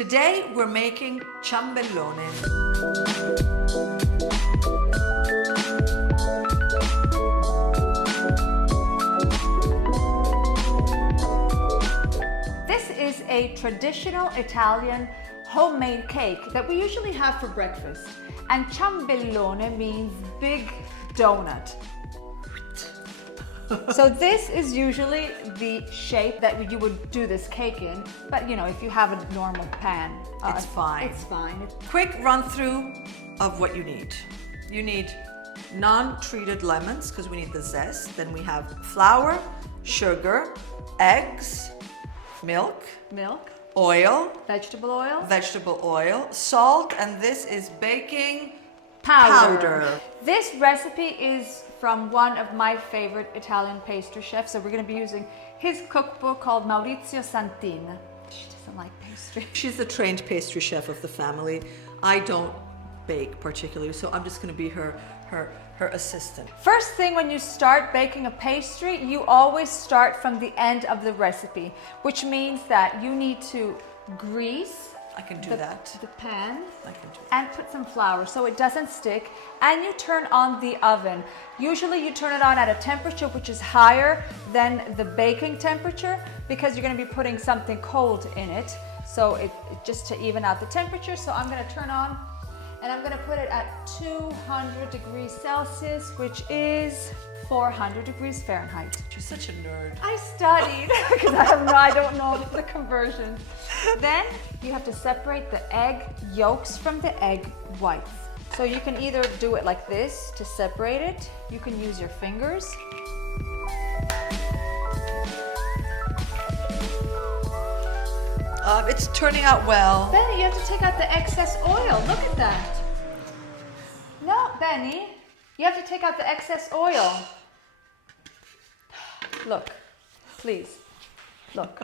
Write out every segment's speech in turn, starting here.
Today we're making ciambellone. This is a traditional Italian homemade cake that we usually have for breakfast. And ciambellone means big donut. So this is usually the shape that you would do this cake in, but you know, if you have a normal pan, It's fine. It's fine. Quick run through of what you need. You need non-treated lemons because we need the zest. Then we have flour, sugar, eggs, milk, oil, vegetable oil, salt, and this is baking powder. This recipe is from one of my favorite Italian pastry chefs. So we're going to be using his cookbook called Maurizio Santin. She doesn't like pastry. She's the trained pastry chef of the family. I don't bake particularly, so I'm just going to be her assistant. First thing when you start baking a pastry, you always start from the end of the recipe, which means that you need to grease I can do that. The pan. I can do that. And put some flour so it doesn't stick, and you turn on the oven. Usually you turn it on at a temperature which is higher than the baking temperature because you're going to be putting something cold in it, so it just to even out the temperature. So I'm going to turn on and I'm going to put it at 200 degrees Celsius, which is 400 degrees Fahrenheit. You're such a nerd. I studied because I don't know the conversion. Then you have to separate the egg yolks from the egg whites. So you can either do it like this to separate it. You can use your fingers. It's turning out well. Benny, you have to take out the excess oil. Look at that. No, Benny, you have to take out the excess oil. Look, please. Look.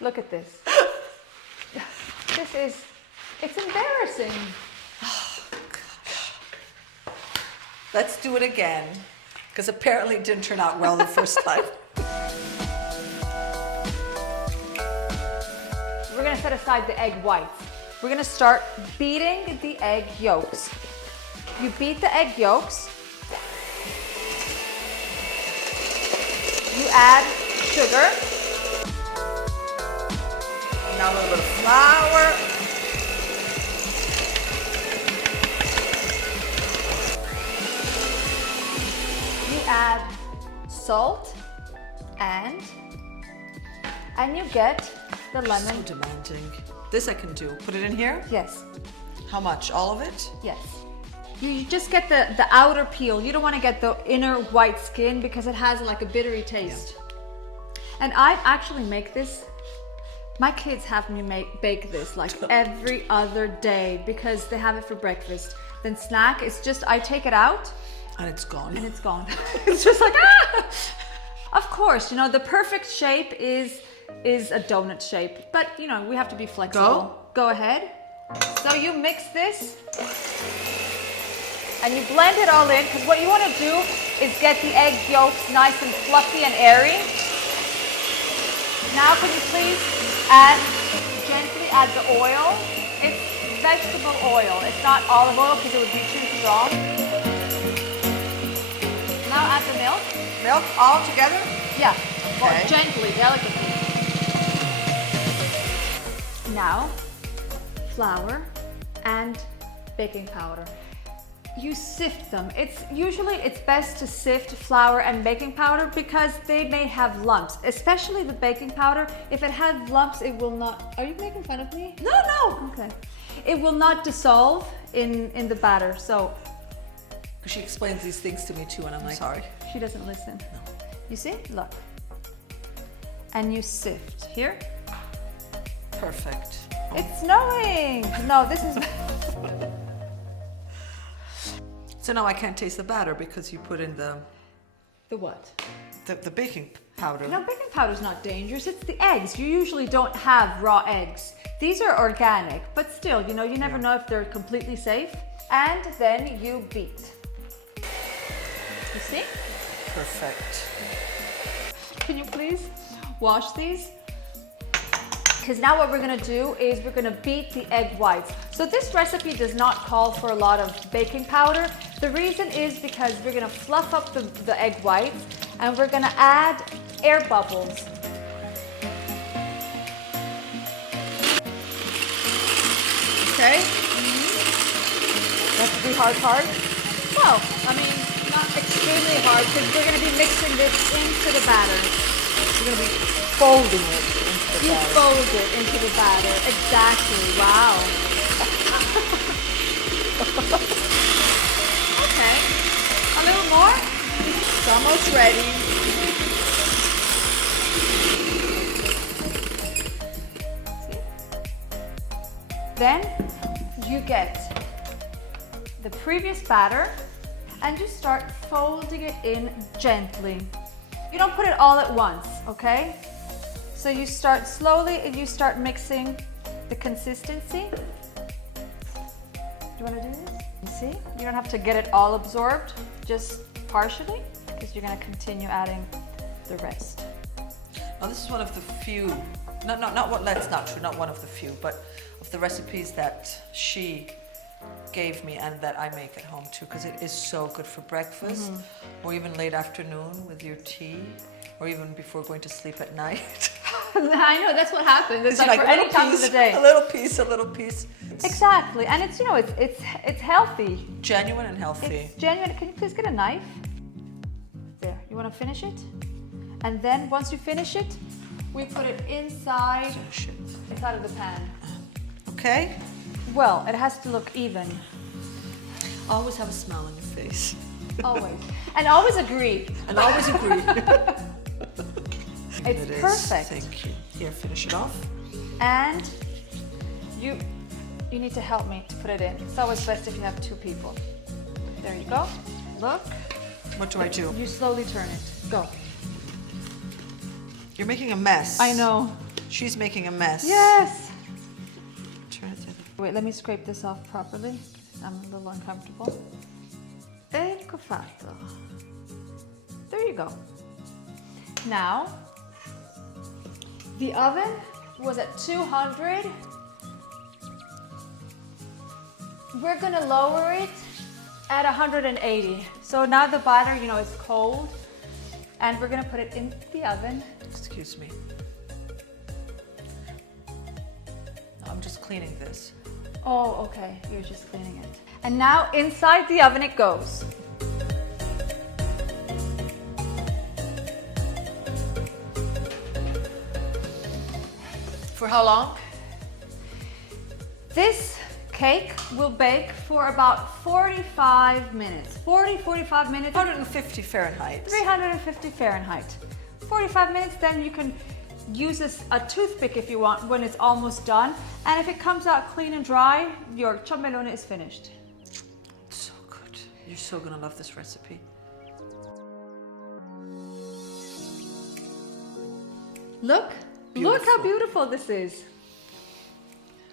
Look at this. It's embarrassing. Oh, gosh. Let's do it again, because apparently it didn't turn out well the first time. We're gonna set aside the egg whites. We're gonna start beating the egg yolks. You beat the egg yolks. You add sugar. Now a little bit of flour. You add salt and you get the lemon. So demanding. This I can do. Put it in here? Yes. How much? All of it? Yes. You just get the outer peel. You don't want to get the inner white skin because it has like a bittery taste. Yeah. And I actually make this. My kids have me bake this like every other day because they have it for breakfast. Then snack, it's just I take it out. And it's gone. And it's gone. It's just like, ah! Of course, you know, the perfect shape is a donut shape. But, you know, we have to be flexible. Go ahead. So you mix this. And you blend it all in, because what you want to do is get the egg yolks nice and fluffy and airy. Now can you please gently add the oil? It's vegetable oil. It's not olive oil because it would be too strong. Now add the milk. Milk all together? Yeah, Okay. well, gently, delicately. Now, flour and baking powder. You sift them. It's best to sift flour and baking powder because they may have lumps, especially the baking powder. If it has lumps, it will not. Are you making fun of me? No. Okay. It will not dissolve in the batter. So She explains these things to me too, and I'm like, sorry. She doesn't listen. No. You see? Look. And you sift here. Perfect. It's snowing. No, this is. So now I can't taste the batter because you put in the what? The baking powder. No, baking powder is not dangerous. It's the eggs. You usually don't have raw eggs. These are organic, but still, you know, you never know if they're completely safe. And then you beat. You see? Perfect. Can you please wash these? is now what we're gonna do is we're gonna beat the egg whites. So this recipe does not call for a lot of baking powder. The reason is because we're gonna fluff up the egg whites and we're gonna add air bubbles. Okay. That's the hard part. Well, I mean, not extremely hard because we're going to be mixing this into the batter. We're going to be folding it into the You batter. fold it into the batter. Exactly. Wow. Okay. A little more. It's almost ready. Then you get the previous batter and you start folding it in gently. You don't put it all at once, okay? So you start slowly and you start mixing the consistency. Do you want to do this? You see? You don't have to get it all absorbed, just partially, because you're going to continue adding the rest. Now this is one of the few, that's not true, not one of the few, but of the recipes that she gave me and that I make at home too, because it is so good for breakfast or even late afternoon with your tea or even before going to sleep at night. I know, that's what happens. It's It's like for any time of the day. A little piece, a little piece. It's Exactly, and it's, you know, it's healthy. genuine and healthy. It's genuine. Can you please get a knife? There. You want to finish it? And then once you finish it, we put it inside of the pan. Okay? Well, it has to look even. Always have a smile on your face. Always. And always agree. And always agree. It's It is. perfect. Thank you. Here, finish it off. And you need to help me to put it in. It's always best if you have two people. There you go. Look. What do I do? You slowly turn it. Go. You're making a mess. I know. She's making a mess. Yes. Turn it to Wait, let me scrape this off properly. I'm a little uncomfortable. Ecco fatto. There you go. Now, the oven was at 200. We're gonna lower it at 180. So now the batter, you know, is cold. And we're gonna put it in the oven. Excuse me. No, I'm just cleaning this. Oh, okay, you're just cleaning it. And now inside the oven it goes. For how long? This cake will bake for about 45 minutes. 45 minutes. 150 Fahrenheit. 350 Fahrenheit. 45 minutes, then you can use a toothpick if you want when it's almost done. And if it comes out clean and dry, your ciambellone is finished. So good. You're so gonna love this recipe. Look, look how beautiful this is.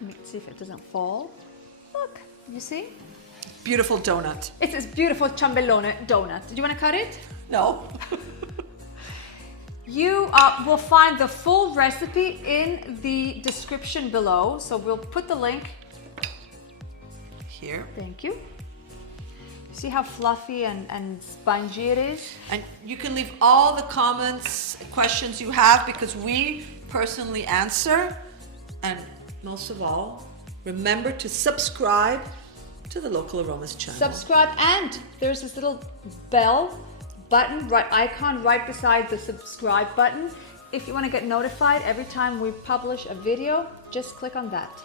Let me see if it doesn't fall. Look, you see? Beautiful donut. It's this beautiful ciambellone donut. Do you want to cut it? No. You will find the full recipe in the description below. So we'll put the link. Here. Thank you. See how fluffy and spongy it is? And you can leave all the comments, questions you have because we personally answer. And most of all, remember to subscribe to the Local Aromas channel. Subscribe, and there's this little bell button, icon right beside the subscribe button. If you want to get notified every time we publish a video, just click on that.